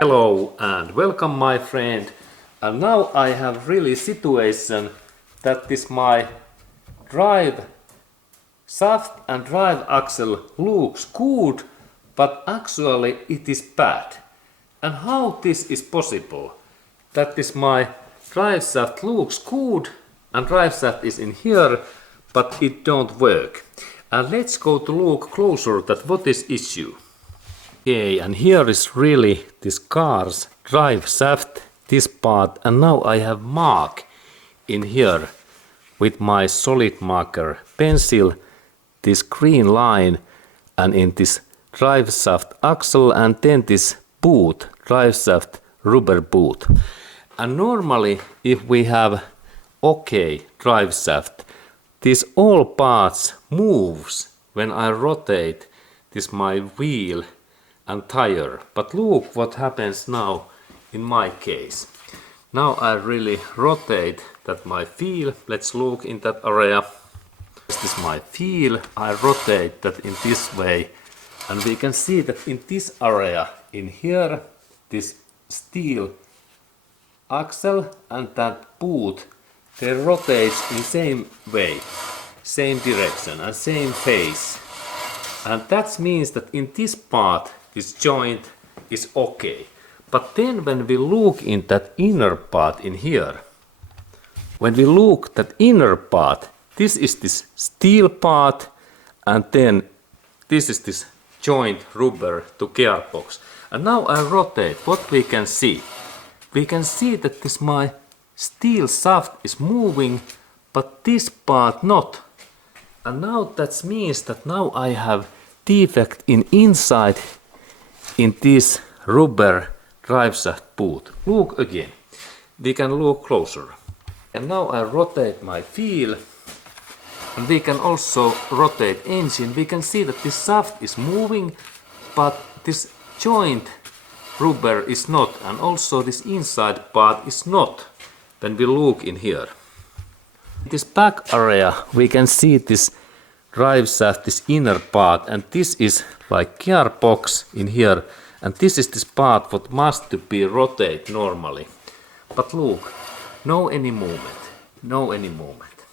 Hello and welcome my friend, and now I have really situation that is my drive shaft and drive axle looks good, but actually it is bad. And how this is possible? That is my drive shaft looks good and drive shaft is in here, but it don't work. And let's go to look closer that what is issue. Okay, and here is really this car's drive shaft, this part, and now I have mark in here with my solid marker pencil this green line, and in this drive shaft axle, and then this boot, drive shaft rubber boot. And normally if we have okay drive shaft, these all parts moves when I rotate this my wheel and tire. But look what happens now in my case. Now I really rotate that my wheel. Let's look in that area. This is my wheel. I rotate that in this way, and we can see that in this area in here this steel axle and that boot, they rotate in same way, same direction and same phase. And that means that in this part this joint is okay. But then when we look in that inner part in here, when we look that inner part, this is this steel part, and then this is this joint rubber to gearbox. And now I rotate, what we can see? We can see that this my steel shaft is moving, but this part not. And now that means that now I have defect in inside in this rubber drive shaft boot. Look again. We can look closer. And now I rotate my wheel, and we can also rotate engine. We can see that this shaft is moving, but this joint rubber is not, and also this inside part is not when we look in here. In this back area we can see this drive shaft, this inner part, and this is like gearbox in here, and this is this part what must to be rotate normally. But look, no any movement, no any movement.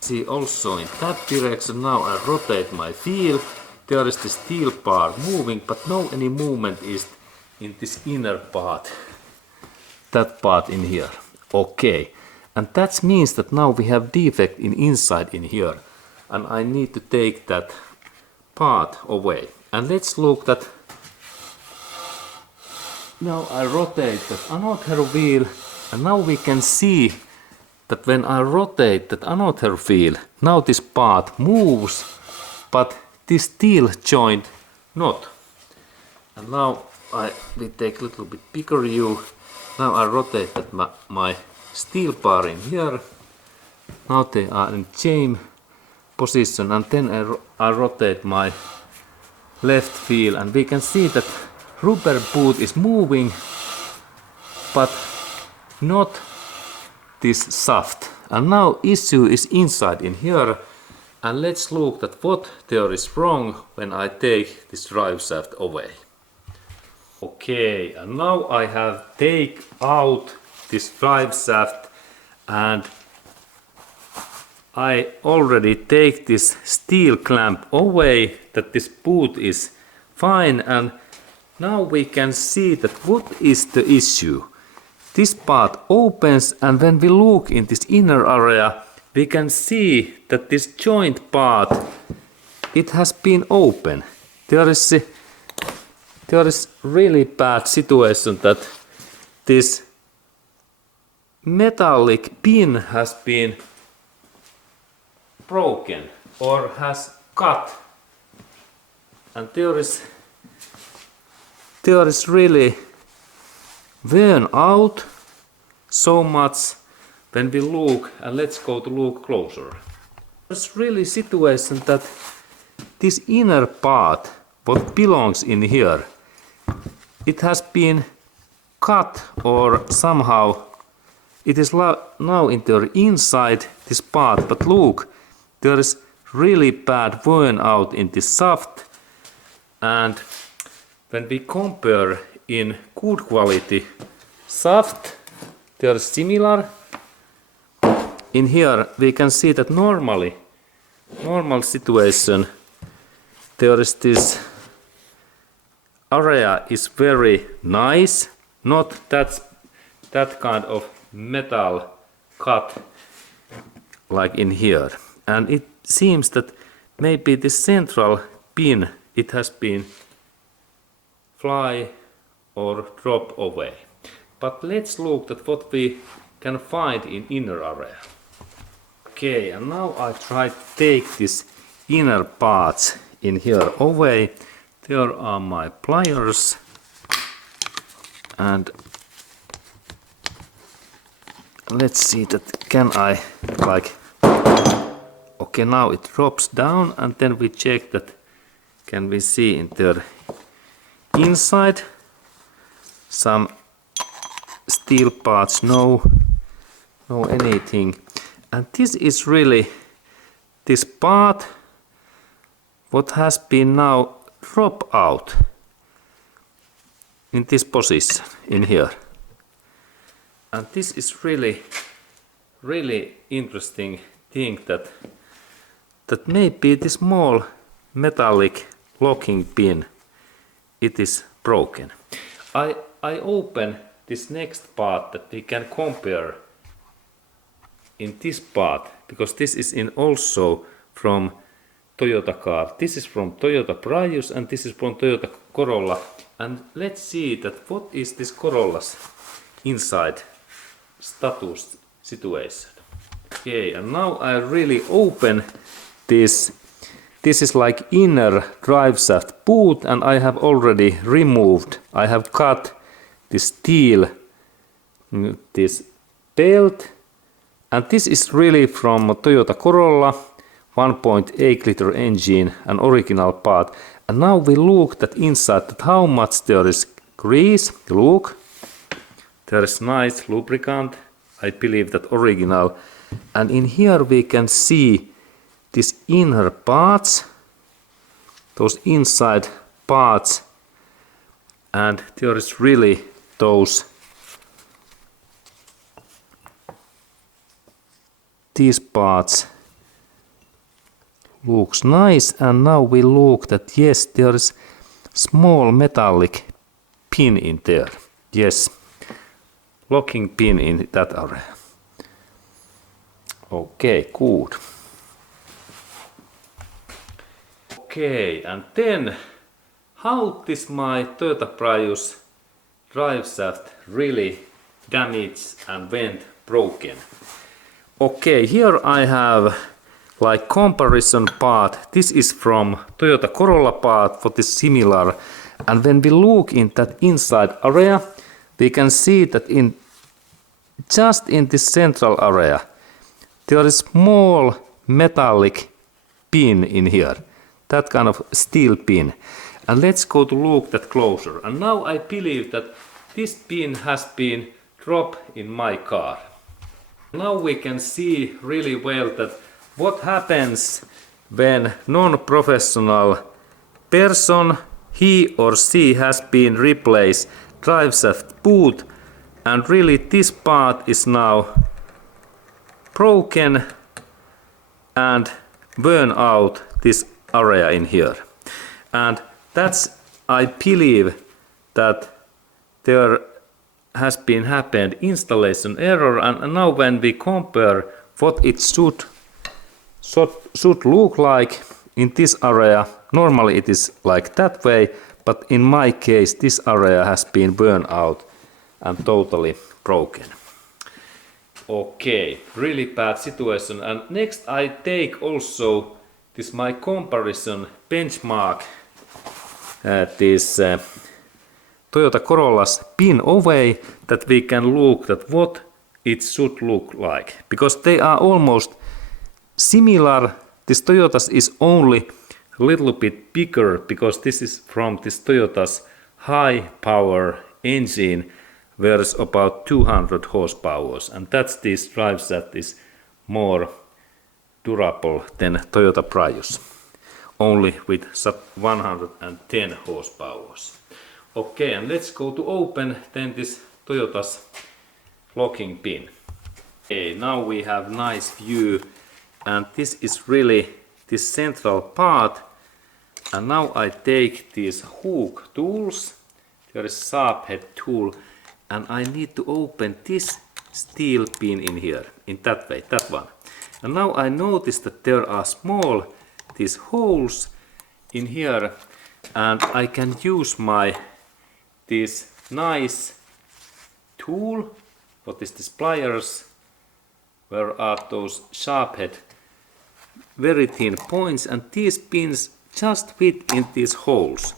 See also in that direction, now I rotate my wheel, there is the steel part moving, but no any movement is in this inner part, that part in here. Okay, and that means that now we have defect in inside in here, and I need to take that part away. And let's look that. Now I rotate that another wheel, and now we can see that when I rotate that another wheel, now this part moves, but this steel joint not. And now we take a little bit bigger view. Now I rotate that my steel bar in here. Now they are in same position, and then I rotate my left wheel, and we can see that rubber boot is moving, but not this shaft. And now issue is inside in here, and let's look at what there is wrong when I take this drive shaft away. Okay, and now I have take out this drive shaft, and I already take this steel clamp away, that this boot is fine, and now we can see that what is the issue. This part opens, and when we look in this inner area, we can see that this joint part, it has been open. There is really bad situation that this metallic pin has been broken or has cut, and there is really worn out so much when we look, and let's go to look closer. There's really situation that this inner part what belongs in here, it has been cut or somehow it is now in the inside this part, but look, there is really bad worn out in the shaft, and when we compare in good quality shaft, they are similar. In here we can see that normal situation, there is this area is very nice, not that kind of metal cut like in here, and it seems that maybe the central pin, it has been fly or drop away. But let's look at what we can find in inner area. Okay, and now I try to take this inner parts in here away. There are my pliers, and let's see that can I like, okay, now it drops down, and then we check that can we see in there inside some steel parts, no anything. And this is really this part what has been now drop out in this position in here. And this is really interesting thing that maybe this small metallic locking pin, it is broken. I open this next part that we can compare in this part, because this is in also from Toyota car. This is from Toyota Prius and this is from Toyota Corolla. And let's see that what is this Corolla's inside status situation. Okay, and now I really open this. This is like inner drive shaft boot, and I have already removed, I have cut this steel, this belt, and this is really from Toyota Corolla 1.8 liter engine, an original part. And now we look that inside that how much there is grease. Look, there is nice lubricant, I believe that original. And in here we can see these inner parts, those inside parts, and there is really these parts looks nice. And now we look that yes, there is small metallic pin in there. Yes, locking pin in that area. Okay, good. Okay, and then how this my Toyota Prius drive shaft really damaged and went broken. Okay, here I have like comparison part. This is from Toyota Corolla part, what is similar. And when we look in that inside area, we can see that in just in this central area, there is small metallic pin in here. That kind of steel pin. And let's go to look that closer. And now I believe that this pin has been dropped in my car. Now we can see really well that what happens when non-professional person, he or she has been replaced drive shaft boot, and really this part is now broken and burn out this area in here. And that's, I believe that there has been happened installation error. And now when we compare what it should look like in this area, normally it is like that way, but in my case this area has been burned out and totally broken. Okay, really bad situation. And next I take also this my comparison benchmark, this Toyota Corolla's pin away, that we can look at what it should look like, because they are almost similar. This Toyota's is only a little bit bigger, because this is from this Toyota's high power engine, where it's about 200 horsepower, and that's this drive shaft is more durable than Toyota Prius, only with 110 horsepower. Okay, and let's go to open then this Toyota's locking pin. Okay, now we have nice view, and this is really this central part. And now I take these hook tools. There is sharp head tool, and I need to open this steel pin in here, in that way, that one. And now I notice that there are small these holes in here, and I can use this nice tool. What is this, pliers? Where are those sharp head, very thin points, and these pins just fit in these holes.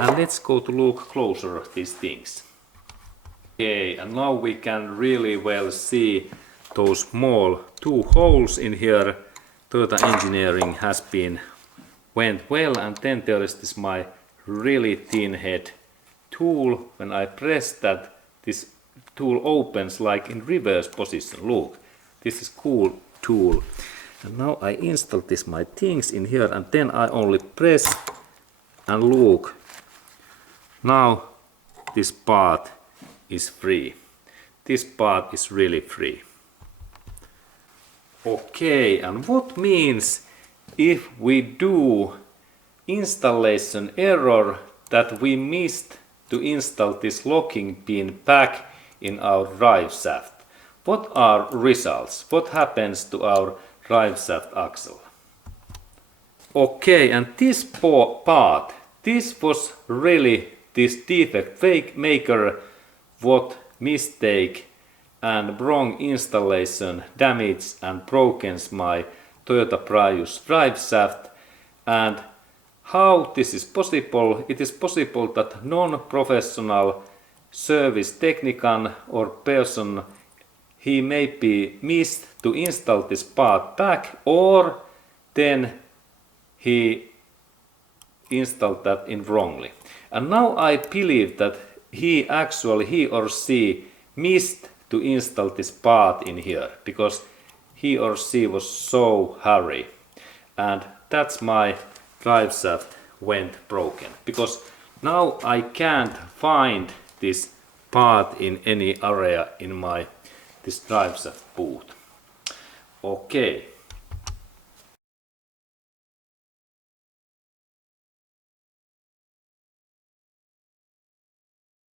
And let's go to look closer at these things. Okay, and now we can really well see those small two holes in here. Toyota engineering has been went well, and then there is this my really thin head tool. When I press that, this tool opens like in reverse position. Look, this is cool tool. And now I install this my things in here, and then I only press and look. Now this part is free. This part is really free. Okay, and what means if we do installation error that we missed to install this locking pin back in our drive shaft? What are results? What happens to our drive shaft axle? Okay, and this part, this was really this defect maker, what mistake and wrong installation damaged and broken my Toyota Prius drive shaft. And how this is possible? It is possible that non-professional service technician or person, he may be missed to install this part back, or then he installed that in wrongly. And now I believe that he or she missed to install this part in here, because he or she was so hurry, and that's my drive shaft went broken, because now I can't find this part in any area in my this drive shaft boot. Okay,